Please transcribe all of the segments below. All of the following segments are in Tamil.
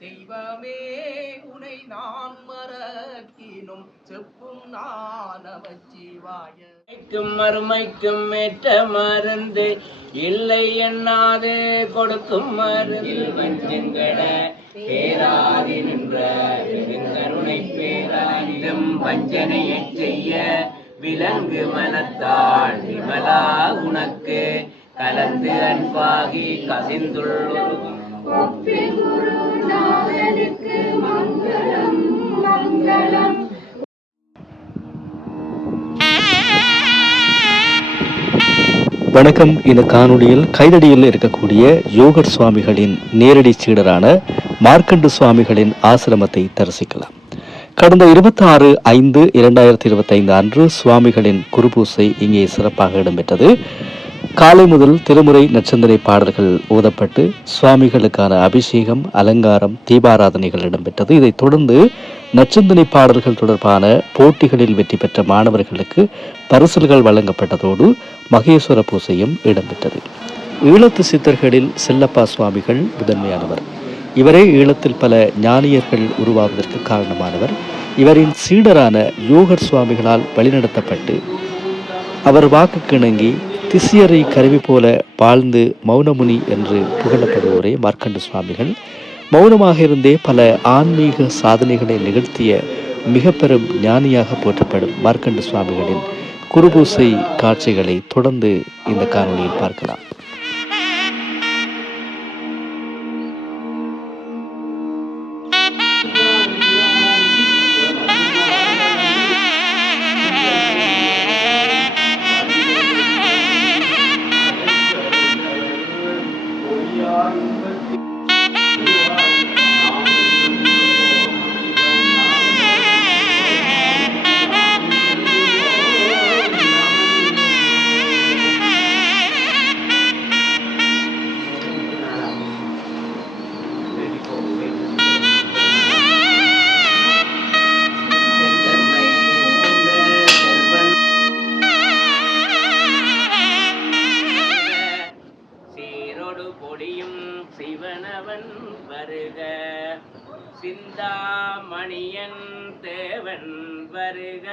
தெய்வமே உனை நான் மறக்கினும். செப்பும் நான் நமச்சிவாய மறுமைக்கும் ஏற்ற மருந்து இல்லை எண்ணாது கொடுக்கும் மருந்து. வஞ்சங்கட பேராதி நின்ற பெருங்கருணை பேரானிடம் வஞ்சனையைச் செய்ய விலங்கு மனத்தாள் விமலா உனக்கு கலந்து அன்பாகி கசிந்துள்ளொருகும் ஒப்பில் குருநாதனுக்கு வணக்கம். இந்த காணொளியில் கைதடியில் இருக்கக்கூடிய யோகர் சுவாமிகளின் நேரடி சீடரான மார்க்கண்டு சுவாமிகளின் ஆசிரமத்தை தரிசிக்கலாம். கடந்த இருபத்தி ஆறு ஐந்து இரண்டாயிரத்தி இருபத்தைந்து அன்று சுவாமிகளின் குருபூசை இங்கே சிறப்பாக இடம்பெற்றது. காலை முதல் திருமுறை நச்சந்தனை பாடல்கள் ஊதப்பட்டு சுவாமிகளுக்கான அபிஷேகம் அலங்காரம் தீபாராதனைகள் இடம்பெற்றது. இதைத் தொடர்ந்து நச்சந்தனை பாடல்கள் தொடர்பான போட்டிகளில் வெற்றி பெற்ற மாணவர்களுக்கு பரிசல்கள் வழங்கப்பட்டதோடு மகேஸ்வர பூசையும் இடம்பெற்றது. ஈழத்து சித்தர்களில் செல்லப்பா சுவாமிகள் முதன்மையானவர். இவரே ஈழத்தில் பல ஞானியர்கள் உருவாவதற்கு காரணமானவர். இவரின் சீடரான யோகர் சுவாமிகளால் வழிநடத்தப்பட்டு அவர் வாக்கு கிணங்கி திசியரை கருவி போல வாழ்ந்து மௌனமுனி என்று புகழப்படுவோரே மார்க்கண்ட சுவாமிகள். மௌனமாக இருந்தே பல ஆன்மீக சாதனைகளை நிகழ்த்திய மிக பெரும் ஞானியாக போற்றப்படும் மார்க்கண்ட சுவாமிகளின் குருபூசை காட்சிகளை தொடர்ந்து இந்த காணொலியில் பார்க்கலாம். மணியன் தேவன் வருக.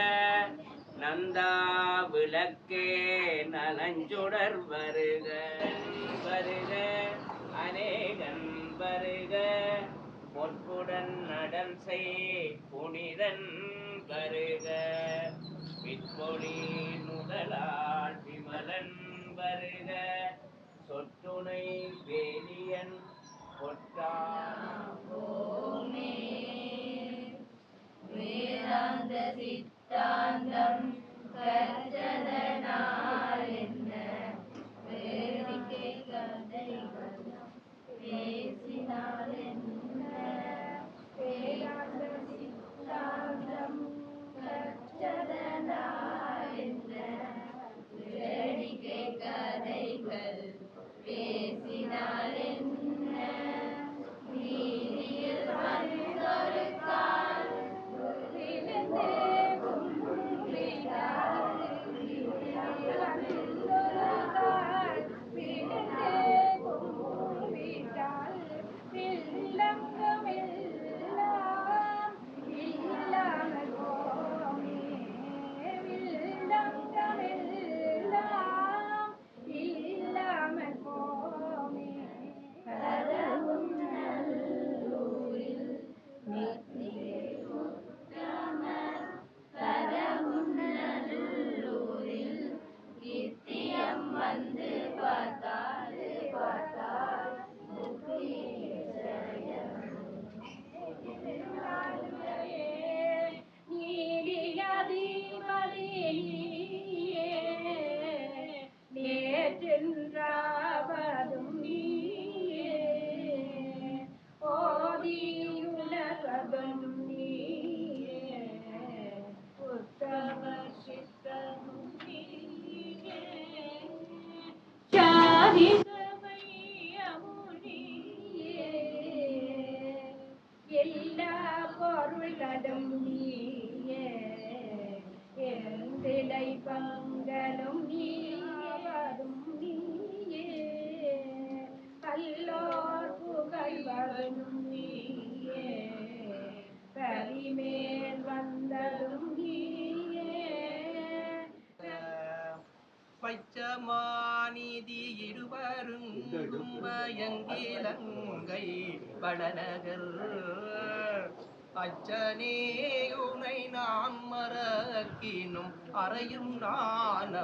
நந்தா விளக்கே நலஞ்சுடர் வருக. வருக அநேகன் வருக. பொற்புடன் நடன் செய் புனிதன் வருக. விற்பொழி நுதலாள் விமலன் வருக. சொற்றுணை வேலியன் பொற்றான் वेदान्तसिद्धान्तं कर्तन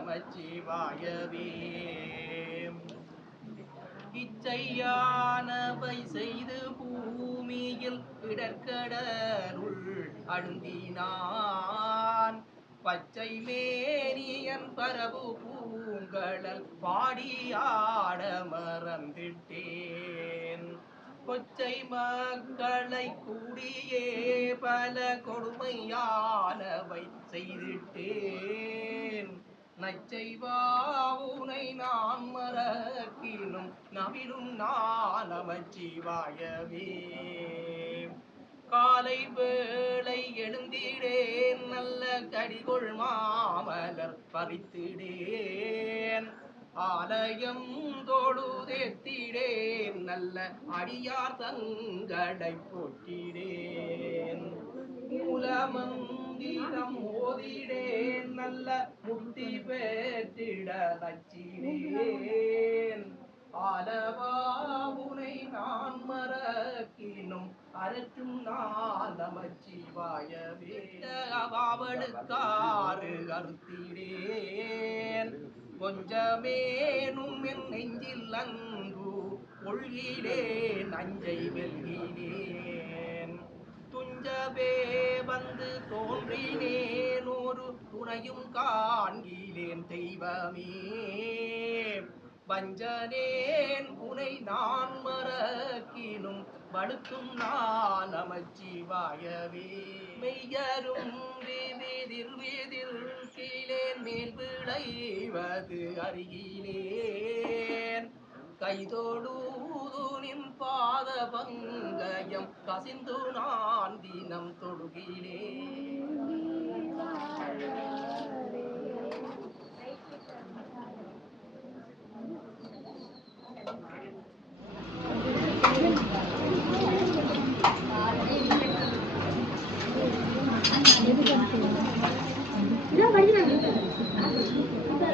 நமச்சிவாயவே இச்சையானவை செய்து பூமியில் இடர்கடருள் அழுந்தினான். பச்சை மேனியன் பரவு பூங்கடல் பாடியாட மறந்திட்டேன். கொச்சை மக்களை கூடியே பல கொடுமையானவை செய்திட்டேன். நச்சைவாவுனை நான் மறக்கினும் நவிலும் நான் நமச்சிவாயவே காலை வேளை எழுந்திடேன் நல்ல கடிகொள் மாமலர் பறித்திடேன். ஆலயம் தொழுதேத்திடேன் நல்ல அடியார் தங்கடை போற்றிடேன். மூலமந்திரம் ஓதிடேன் நல்ல முக்தி பெற்றிட நச்சிடேன் ஆலவாவுனை நான் மறக்கினும் அரற்றும் நான் நமச்சிவாயவே அவளுக்காறு அறுத்திடேன் கொஞ்சமேனும் என் நெஞ்சில் அங்கு ஒழ்கிடேன் நஞ்சை வெல்கினேன் துஞ்சவே வந்து தோன்றினேன். ஒரு துணையும் காண்கிலேன் தெய்வமே. வஞ்சனேன் உனை நான் மறக்கினும் வழுக்கும் நான் நமச்சிவாயவே மெய்யரும் விதிர் விதிர் கீழே மேல் விளைவது அருகிலே. கைதொழுது பாத பங்கயம் கசிந்து நான் தினம் தொடுகிலேன்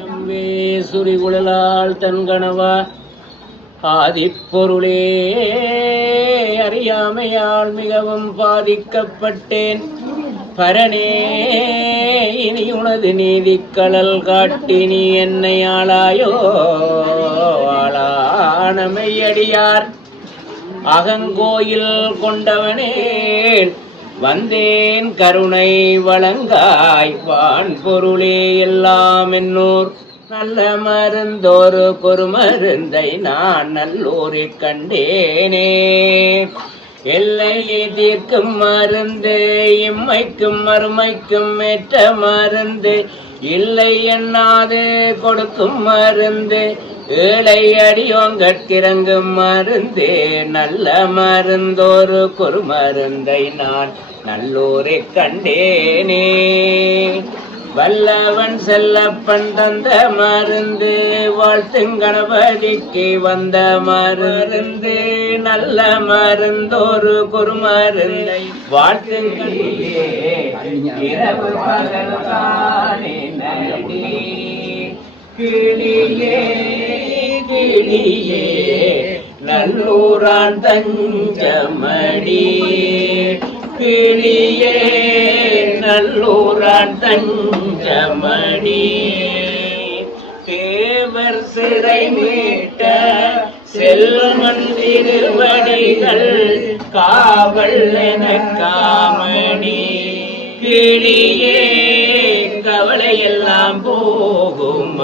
அம்பே சுரிகுழலால் தன் கணவா ஆதிப்பொருளே அறியாமையால் மிகவும் பாதிக்கப்பட்டேன். பரனே இனி உனது நீதி கடல் காட்டி நீ என்னை ஆளாயோ? ஆளானமையடியார் அகங்கோயில் கொண்டவனே வந்தேன் கருணை வழங்காய். வான் பொருளே எல்லாம் என்னோர். நல்ல மருந்தோரு குறுமருந்தை நான் நல்லோரை கண்டேனே. எல்லை எதிர்க்கும் மருந்து இம்மைக்கும் மறுமைக்கும் ஏற்ற மருந்து இல்லை எண்ணாது கொடுக்கும் மருந்து ஏழை அடியோங்கற்கிறங்கும் மருந்து நல்ல மருந்தோரு குறுமருந்தை நான் நல்லூரை கண்டேனே. வல்லவன் செல்லப்பன் தந்த மருந்து வாழ்த்தும் கணபதிக்கு வந்த மருந்து நல்ல மருந்தோரு குருமருந்தை. வாழ்த்தும் கிளியே நல்லூரான் தஞ்சமடி. கிளியே நல்லூரான் தஞ்சமணி தேவர் சிறை மீட்ட செல்வன் திருவடிகள் காவல் என காமணி. கிளியே கவலையெல்லாம் போகும்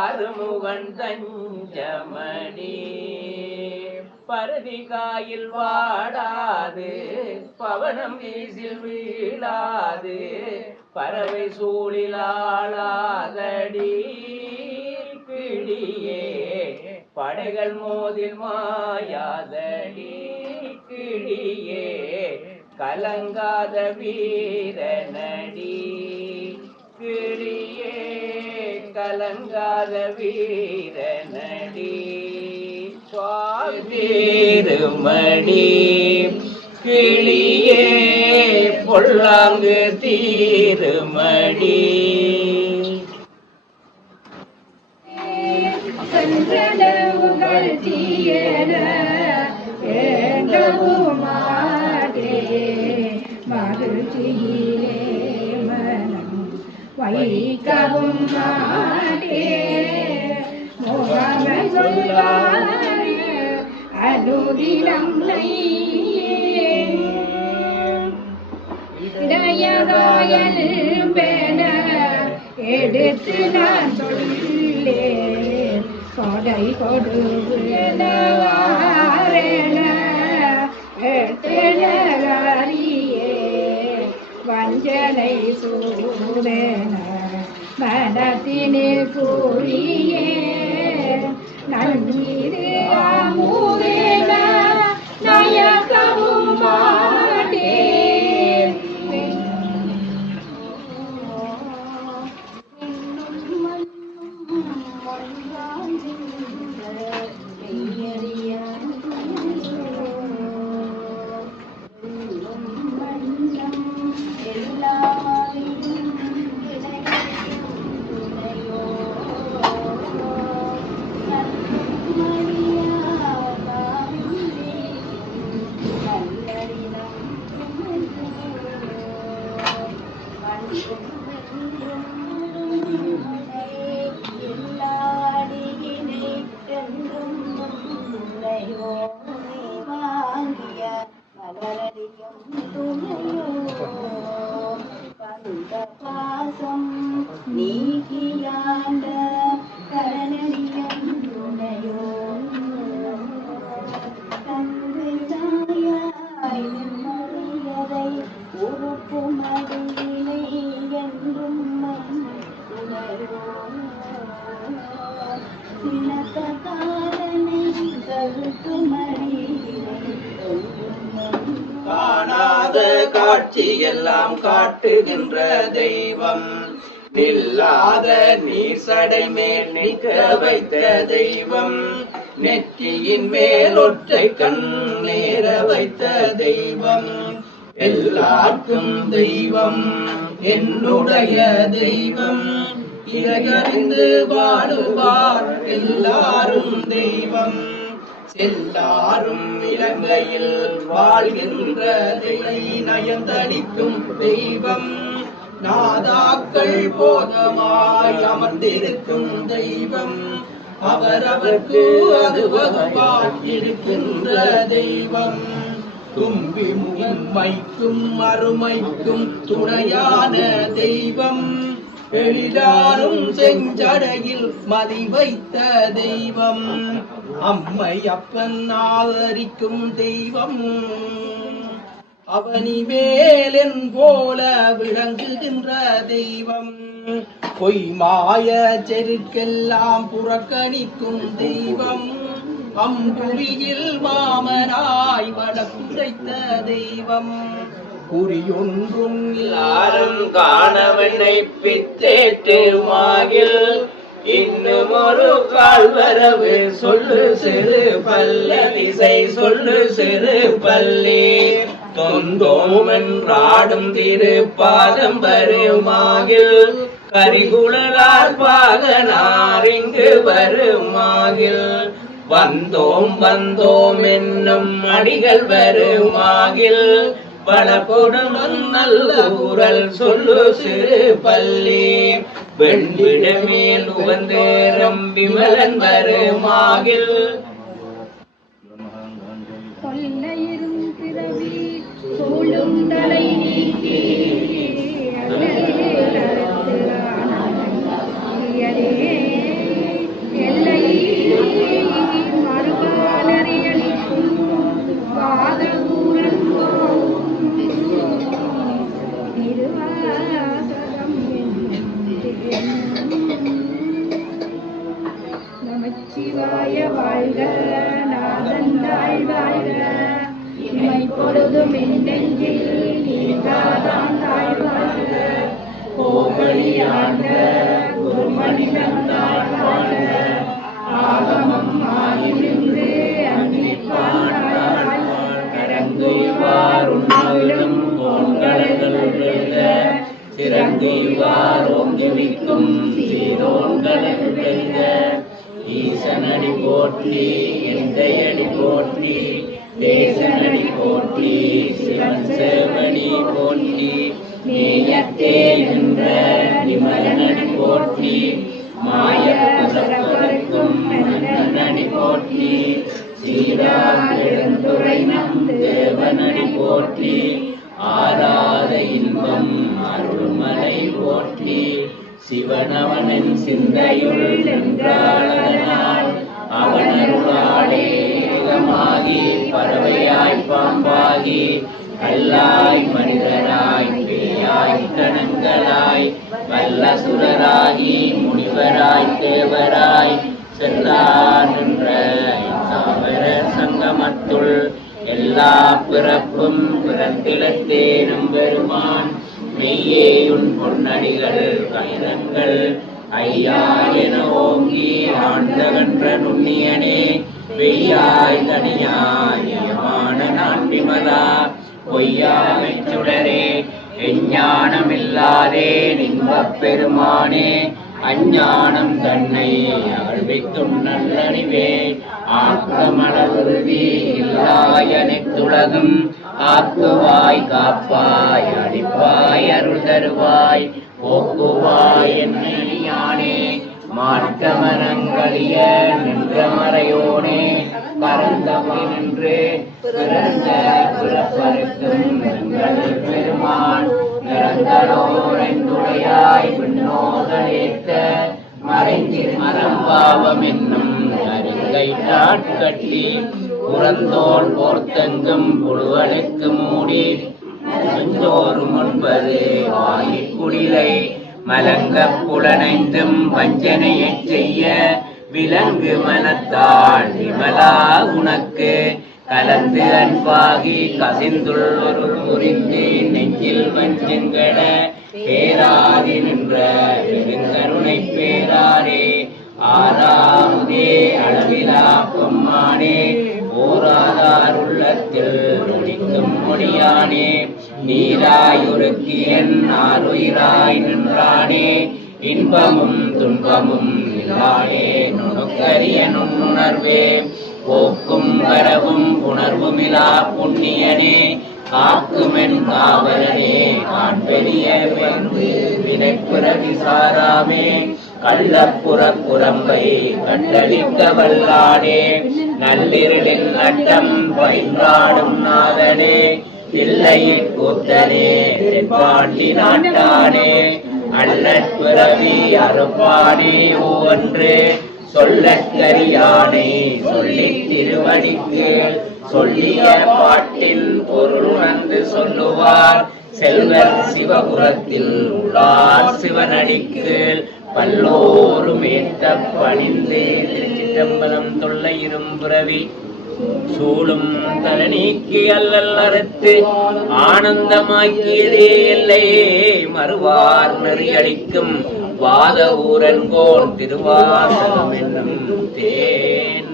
ஆறுமுகன் தஞ்சமணி. பரதிகாயில் வாடாது பவனம் வீசில் வீழாது பறவை சூழிலாளாதடி கிடியே படைகள் மோதில் மாயாதடி கிடியே கலங்காத வீரனடி கிளியே கலங்காத வீரனடி. திருமணி கிளியே பொல்லாங்கு தீருமடி. மகிழ்ச்சியிலே மனம் வைக்கவும் மாட்டே. முகமே சொல்வார் அனுதினம் இடையதாயல் பென எடுத்து நான் சொல்லேன். கொடை கொடுவேன எட்டனகாரியே வஞ்சனை சூடன மனத்தினில் கூறியே. நன்னீரு அமுதேன எல்லாம் காட்டுகின்ற தெய்வம். நில்லாத நீர் சடை மேல் நிற்க வைத்த தெய்வம். நெற்றியின் மேல் ஒற்றை கண் நேர வைத்த தெய்வம். எல்லாருக்கும் தெய்வம் என்னுடைய தெய்வம். இறையறிந்து வாழுவார் எல்லாரும் தெய்வம். எல்லாரும் இலங்கையில் வாழ்கின்ற நயந்தளிக்கும் தெய்வம். நாதாக்கள் போதமாய் அமர்ந்திருக்கும் தெய்வம். அவரவர்க்கு அது வகுப்பாட்டிருக்கின்ற தெய்வம். தும்பி மும்மைக்கும் அருமைக்கும் துணையான தெய்வம். எளிதாரும் செஞ்சடையில் மதி வைத்த தெய்வம். அம்மை அப்பன் ஆதரிக்கும் தெய்வம். அவனி வேலன் போல விளங்குகின்ற தெய்வம். பொய் மாய செருக்கெல்லாம் புறக்கணிக்கும் தெய்வம். அம்புரியில் மாமனாய் வடக்குரைத்த தெய்வம். குறியொன்றும் யாரும் காணவனை பித்தேற்றுமாகில் இன்னும் ஒரு கால் வரவு. சொல்லு சிறு பல்ல திசை சொல்லு சிறு பள்ளி. தொந்தோம் என்றாடும் திரு பாதம் வருமாகில். கரிகுழலார் பாகனார் இங்கு வருமாகில். வந்தோம் வந்தோம் என்னும் அடிகள் வருமாகில். பல பலபொடும் நல்ல குரல் சொல்லு சிறு பள்ளி. வெண்விட மேல் உவந்து விமலன் வருமாகில். கொல்லையிரும் பிறவி சூழும் தலை நீக்கி. நமச்சிவாய வாழ்க நாதன் தாழ் வாழ்க. இமை பொழுதும் நெஞ்சில் நீங்காதான் தாய் வாழ்க. கோபலியாண்ட குருமணி நந்தாய் வாழ்க. ஆகமம் சிறங்குவார் ஓங்குவிக்கும் சீரோன்களை பெய்த. ஈசனடி போற்றி எந்தையடி போற்றி தேசனடி போற்றி சிவன் சேவடி போற்றி நேயத்தே என்ற நிமலனடி போற்றி மாயப்புறப்புறக்கும் மன்னனடி போற்றி சீராழந்துரை கணவனின் சிந்தையுள் நின்றாளனால் அவனருளாடே ஏகமாகி பறவையாய் பாம்பாகி கல்லாய் மனிதராய் பேயாய் கணங்களாய் வல்லசுரராகி முனிவராய் தேவராய் செல்லார் நின்ற தாவர சங்கமத்துள் எல்லா பிறப்பும் பிறந்திடத்தேனும் பெருமான் மெய்யேயுன் பொன்னடிகள் கயிறங்கள் ஐயா என ஓங்கி ஆண்டகன்ற நுண்ணியனே. வெய்யாய் தனியாயமான நான் விமலா. பொய்யாமை சுடரே எஞ்ஞானமில்லாதே நின்பப் பெருமானே. அஞ்ஞானம் தன்னை அகழ்வித்தும் நல்லறிவே ஆக்கமளவுறுதி இல்லாயனைத்துலகும். ஆக்குவாய் காப்பாய் அடிப்பாய் அருள் தருவாய். போக்குவாய் என்னை யானே மார்க்கமரங்களிய நின்ற மறையோனே பரந்தவை நின்று பிறந்த பிறப்பருக்கும் எங்கள் பெருமான் நிரந்தரோரைந்துடையாய் விண்ணோதலேத்த மறைந்திரு மரம் பாவம் என்னும் அருங்கை நாட்கட்டி புறந்தோல் போர்த்தெங்கும் புழுவனுக்கு மூடி மஞ்சோறும் ஒன்பது வாயிக்குடிலை மலங்க புலனைந்தும் வஞ்சனையைச் செய்ய விலங்கு மனத்தாள் விமலா உனக்கு கலந்து அன்பாகி கசிந்துள் ஒரு புரிந்து நெஞ்சில் வஞ்சங்கட பேராதி நின்ற பெருங்கருணை பேராரே ஆறாமுதே அளவிலா பொம்மானே ஓராதார் உள்ளத்தில் முடிக்கும் மொழியானே நீராயுருக்கியன் ஆறுயிராய் நின்றானே. இன்பமும் துன்பமும் இல்லானே. நுணுக்கரிய நுண்ணுணர்வே போக்கும் வரவும் உணர்வுமிலா புண்ணியனே. காக்குமென் காவலனே. காண்பெரிய பெரிய வென்று வினைப்புறவி கள்ளப்புற புறம்பை கண்டளிக்க வல்லானே நள்ளிருளில் நட்டம் பயின்றாடும் நாதனே தில்லையில் கூத்தனே பாண்டி நாட்டானே அள்ளற்பிறவி அறுப்பானே ஒன்று சொல்லக்கரியானே சொல்லி திருவடிக்கு சொல்லிய பாட்டின் பொருள் வந்து சொல்லுவார் செல்வர் சிவபுரத்தில் உள்ளார் சிவனடிக்கு பல்லோரும் ஏத்த பணிந்து திருச்சிற்றம்பலம் தொல்லை இரும்புறவி சூழும் தலநீக்கி அல்லல் அறுத்து ஆனந்தமாக்கியதே எல்லையே மறுவார் நெறியடிக்கும் வாத ஊரன்கோன் திருவாசகம் என்னும் தேன்.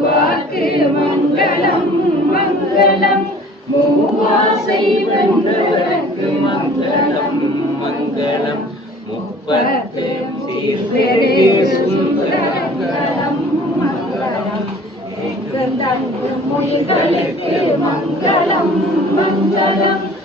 வாக்கு மங்களம் மங்களம். மூவாசை வென்றவர்க்கு மங்களம் மங்களம். முப்பத்து சீர்பெரே சுந்தரங்களம் சுந்தரங்களும் மங்களம் தங்கு மொழிகளுக்கு மங்களம் மங்களம் மங்களம்.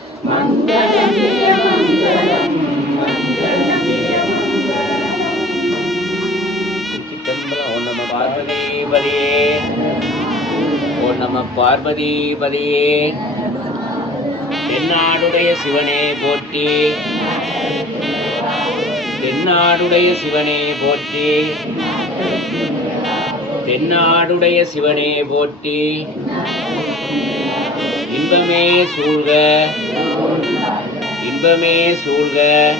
நம பார்வதிபதியே. தென்னாடுடைய சிவனே போற்றி. தென்னாடுடைய சிவனே போற்றி. தென்னாடுடைய சிவனே போற்றி. இன்பமே சூழ்க. இன்பமே சூழ்க.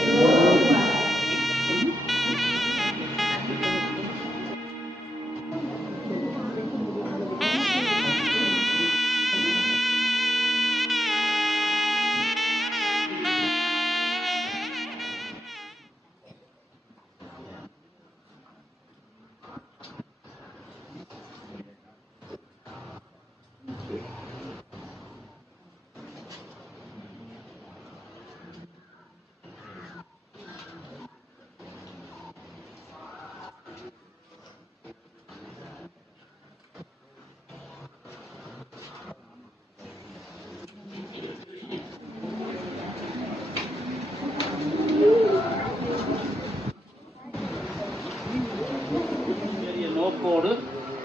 நோக்கோடு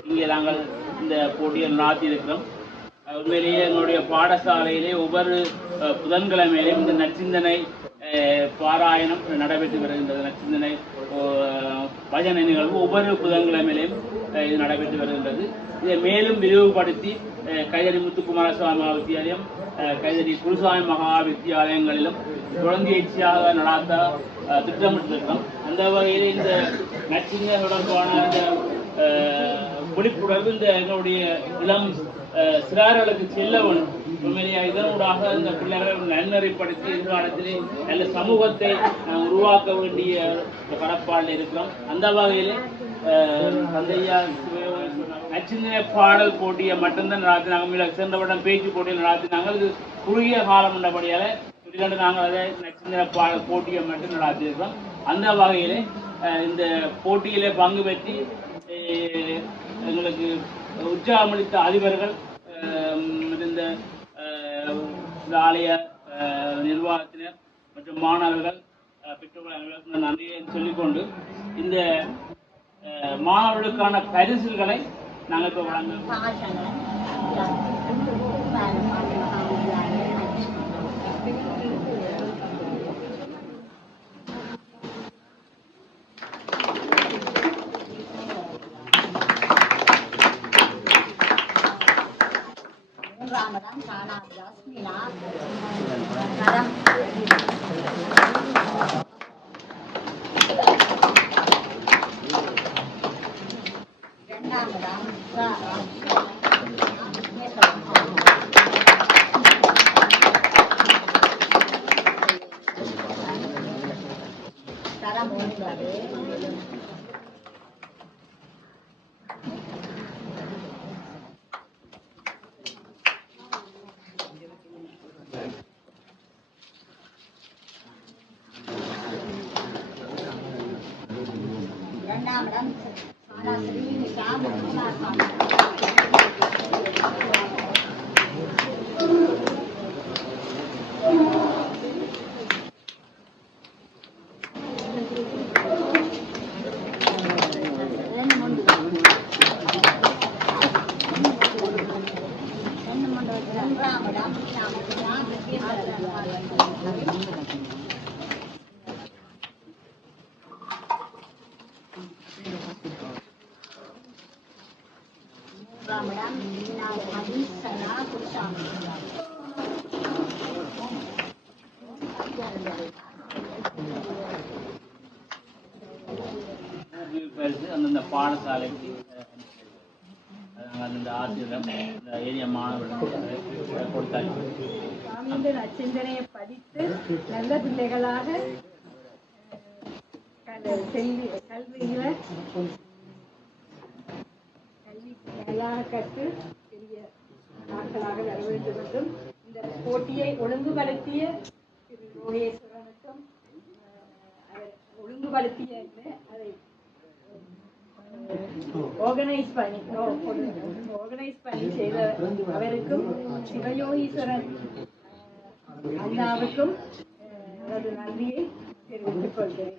இங்கே நாங்கள் இந்த போட்டியில் நடத்தியிருக்கிறோம். உண்மையிலேயே எங்களுடைய பாடசாலையிலே ஒவ்வொரு அஹ், இந்த நச்சிந்தனை பாராயணம் நடைபெற்று வருகின்றது. நச்சிந்தனை பஜனை நிகழ்வு ஒவ்வொரு புதன்கிழமையிலையும் இது நடைபெற்று வருகின்றது. இதை மேலும் விரிவுபடுத்தி கைதறி கைதடி முத்துக்குமார மகா வித்தியாலயம் அஹ், கைதடி குருசாமி மகா வித்தியாலயங்களிலும் தொடர்ச்சியாக நடாத்த திட்டமிட்டிருக்கிறோம். அந்த வகையில் இந்த நச்சிந்தனை தொடர்பான இந்த விழிப்புணர்வு இந்த எங்களுடைய இளம் அஹ், சிறார்களுக்கு செல்ல வேண்டும். உண்மையிலேயே இதனூடாக இந்த பிள்ளைகளை நன்னறிப்படுத்தி எதிர்காலத்திலே நல்ல சமூகத்தை உருவாக்க வேண்டிய கடப்பாடில் இருக்கிறோம். அந்த வகையில் தந்தையா நச்சிந்தனை பாடல் போட்டியை மட்டும்தான் நடத்தினாங்க மீள சென்ற பேச்சு போட்டியில் நடத்தினாங்க இது குறுகிய காலம் உள்ளபடியால இல்லாண்டு நாங்கள் அதை நச்சிந்தனை பாடல் போட்டியை மட்டும் நடத்தியிருக்கிறோம். அந்த வகையில் அஹ், இந்த போட்டியிலே பங்கு பெற்றி எங்களுக்கு உற்சாகமளித்த அதிபர்கள் இந்த ஆலய அஹ், நிர்வாகத்தினர் மற்றும் மாணவர்கள் பெற்றோர்கள் நன்றியை சொல்லிக்கொண்டு இந்த மாணவர்களுக்கான பரிசுகளை நாங்கள் இப்போ வழங்க மூன்றாமதாம் காணா ஜாஸ்மினா சாமியின் நச்சிந்தனையை படித்து நல்ல பிள்ளைகளாக செல்வி கல்வியில கல்வி நல்லாக கற்று பெரிய நாட்களாக வர வேண்டும் என்றும் இந்த போட்டியை ஒழுங்குபடுத்திய திரு ரோகேஸ்வரனுக்கும் ஒழுங்குபடுத்திய அதை ஆர்கனைஸ் பண்ணி ஆர்கனைஸ் பண்ணி செய்த அவருக்கும் சிவயோகீஸ்வரன் அண்ணாவுக்கும் எனது நன்றியை தெரிவித்துக் கொள்கிறேன்.